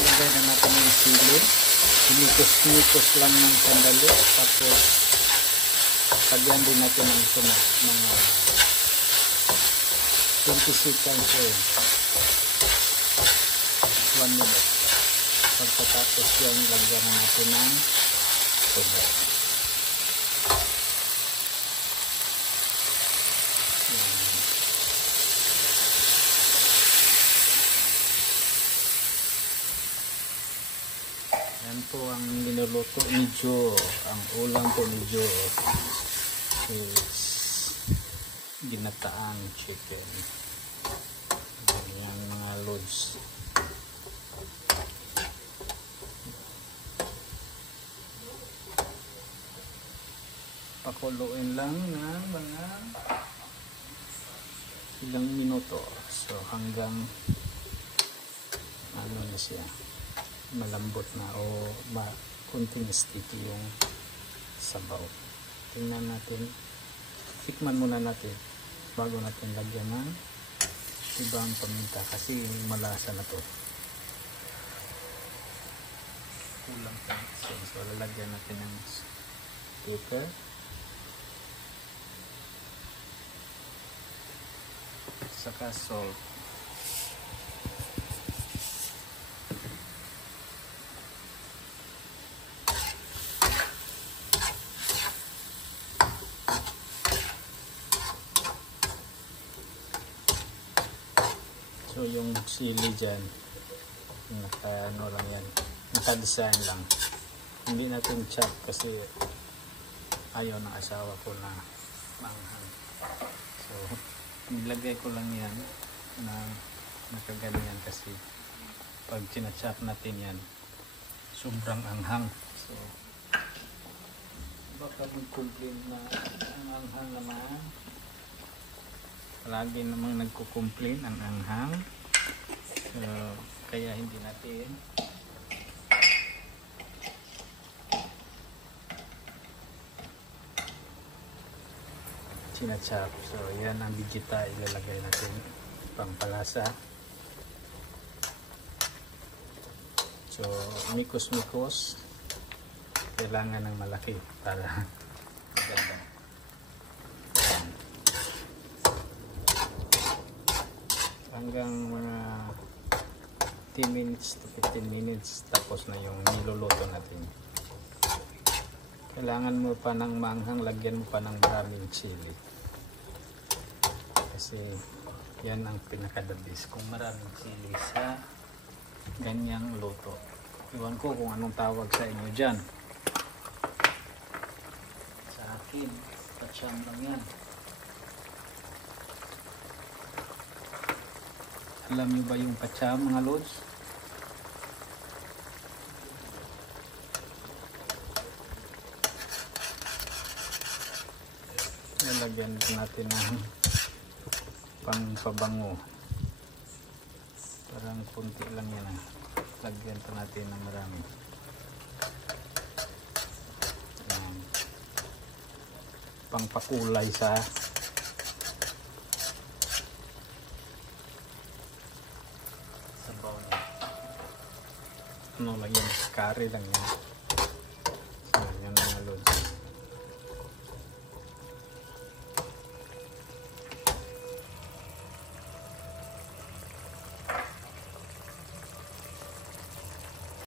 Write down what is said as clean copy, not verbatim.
lagay na natin yung sili. Inikos-nikos lang ng sandali. Tapos lagyan din natin ng sunod mga 20 seconds or 1 minute. Pagkatapos yan, lagyan na natin ng sunod. Yan po ang niluluto ni Joe. Ang ulam po ni Joe is ginataang chicken. Yan mga loads. Pakuluin lang ng mga ilang minuto. So hanggang ano na siya, malambot na o kunting sticky yung sabaw. Tingnan natin, tikman muna natin bago natin lagyan ng ibang paminta kasi malasa na to. Kulang pa. So lalagyan natin ng pepper, saka salt. So yung sili dyan, ano lang yan, naka-design lang. Hindi natin chop kasi ayaw ng asawa ko na manghang. So nilagay ko lang yan na nakaganyan kasi pag sinachop natin yan, sobrang anghang. So baka mag-complain na ang anghang naman. Lagi namang nagko-complain ang anghang. So, kaya hindi natin sinachop. So, yan ang digita ilalagay natin pampalasa. So, mikos-mikos. Kailangan ng malaki para maganda. Hanggang mga 10 minutes to 15 minutes tapos na yung niluluto natin. Kailangan mo pa ng manghang, lagyan mo pa ng maraming chili kasi yan ang pinaka-the-best kung maraming chili sa ganyang luto. Iwan ko kung anong tawag sa inyo dyan. Sa akin patsyam lang yan. Alam nyo ba yung patsyam, mga lods? Lalagyan natin ng pangpabango. Parang kunti lang yan. Lagyan pa natin ng marami. Pangpakulay sa sabaw niya. Ano lang yan? Curry lang yan.